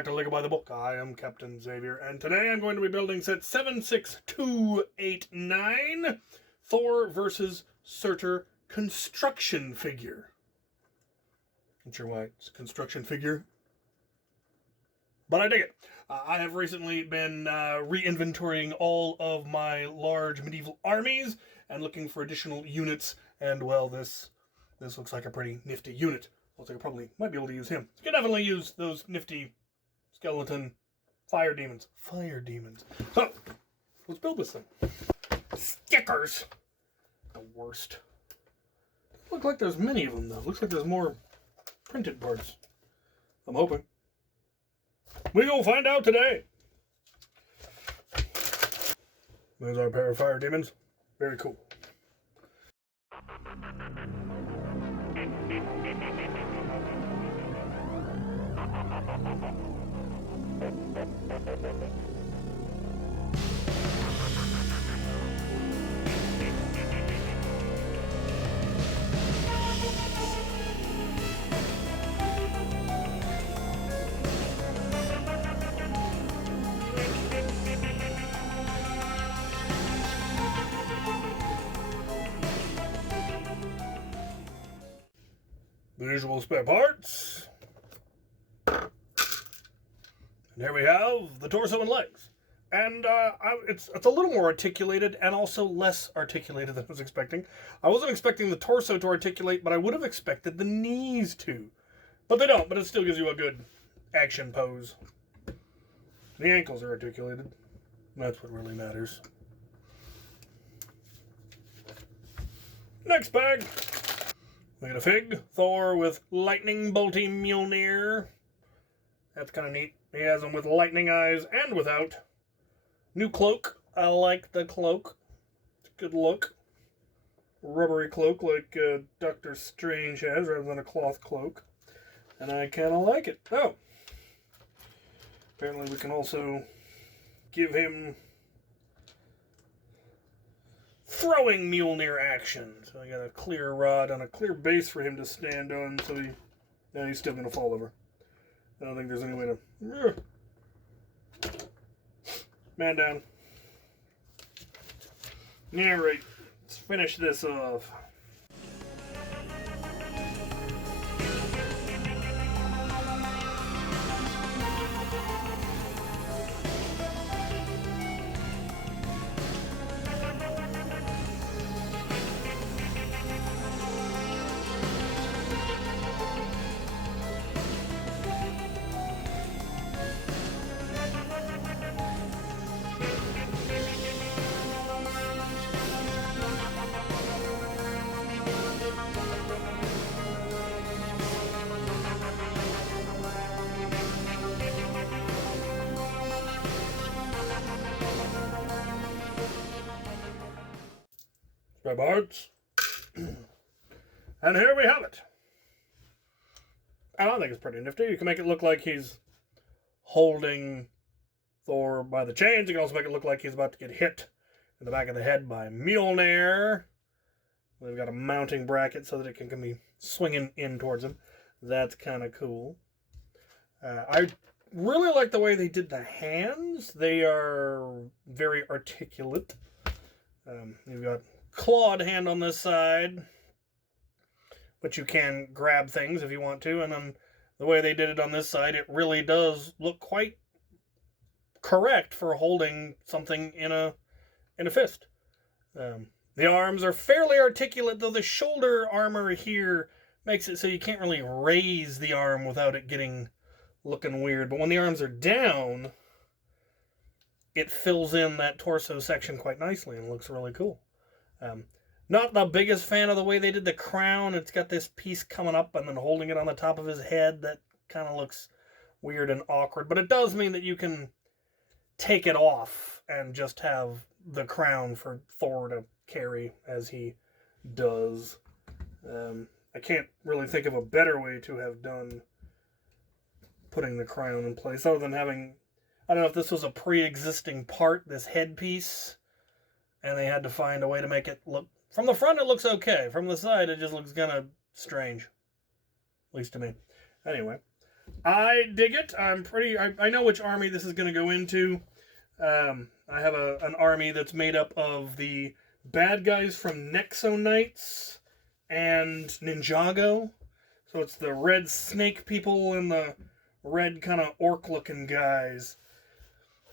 back to Lego by the Book. I am Captain Xavier, and today I'm going to be building set 76289, Thor versus Surtur construction figure. Not sure why it's construction figure, but I dig it. I have recently been re-inventorying all of my large medieval armies and looking for additional units, and well, this looks like a pretty nifty unit. Looks like I probably might be able to use him. You can definitely use those nifty skeleton fire demons. So, let's build this thing. Stickers! The worst. Doesn't look like there's many of them, though. Looks like there's more printed parts. I'm hoping. We will find out today. There's our pair of fire demons. Very cool. The usual spare parts. And here we have the torso and legs. And it's a little more articulated and also less articulated than I was expecting. I wasn't expecting the torso to articulate, but I would have expected the knees to. But they don't, but it still gives you a good action pose. The ankles are articulated. That's what really matters. Next bag. We got a fig, Thor with lightning bolty Mjolnir. That's kind of neat. He has them with lightning eyes and without. New cloak. I like the cloak. It's a good look. Rubbery cloak like Dr. Strange has rather than a cloth cloak. And I kind of like it. Oh. Apparently we can also give him throwing Mjolnir action. So I got a clear rod and a clear base for him to stand on, so he's still going to fall over. I don't think there's any way to... Man down. Yeah, right. Let's finish this off. Spare parts. And here we have it. I think it's pretty nifty. You can make it look like he's holding Thor by the chains. You can also make it look like he's about to get hit in the back of the head by Mjolnir. We've got a mounting bracket so that it can be swinging in towards him. That's kind of cool. I really like the way they did the hands. They are very articulate. You've got clawed hand on this side, but you can grab things if you want to, and then the way they did it on this side, it really does look quite correct for holding something in a fist. The arms are fairly articulate, though the shoulder armor here makes it so you can't really raise the arm without it looking weird. But when the arms are down, it fills in that torso section quite nicely and looks really cool. Not the biggest fan of the way they did the crown. It's got this piece coming up and then holding it on the top of his head. That kind of looks weird and awkward. But it does mean that you can take it off and just have the crown for Thor to carry as he does. I can't really think of a better way to have done putting the crown in place other than having... I don't know if this was a pre-existing part, this headpiece, and they had to find a way to make it look... From the front, it looks okay. From the side, it just looks kind of strange. At least to me. Anyway, I dig it. I know which army this is going to go into. I have an army that's made up of the bad guys from Nexo Knights and Ninjago. So it's the red snake people and the red kind of orc-looking guys.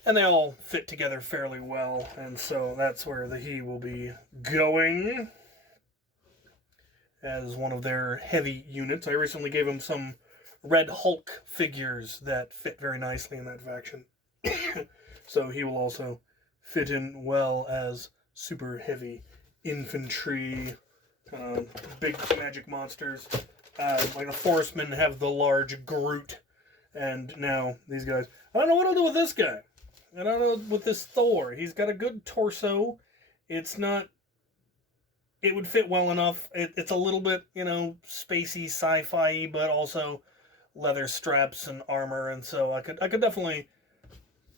And they all fit together fairly well. And so that's where he will be going as one of their heavy units. I recently gave him some Red Hulk figures that fit very nicely in that faction. So he will also fit in well as super heavy infantry, big magic monsters. Like the Forestmen have the large Groot, and now these guys. I don't know what I'll do with this guy. I don't know with this Thor. He's got a good torso. It's not. It would fit well enough. It's a little bit, spacey, sci-fi, but also leather straps and armor, and so I could definitely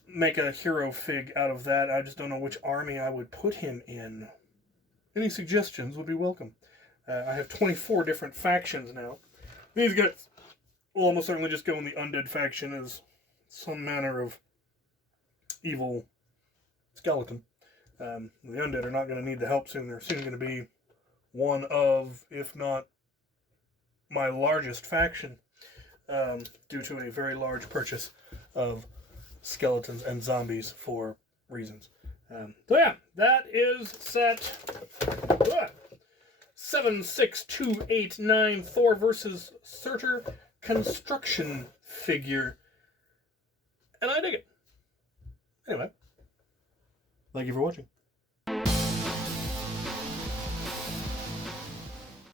make a hero fig out of that. I just don't know which army I would put him in. Any suggestions would be welcome. I have 24 different factions now. These guys will almost certainly just go in the undead faction as some manner of evil skeleton. The undead are not going to need the help soon. They're soon going to be one of, if not my largest faction, due to a very large purchase of skeletons and zombies for reasons. So yeah, that is set 76289 Thor versus Surtur construction figure. And I dig it. Anyway, thank you for watching.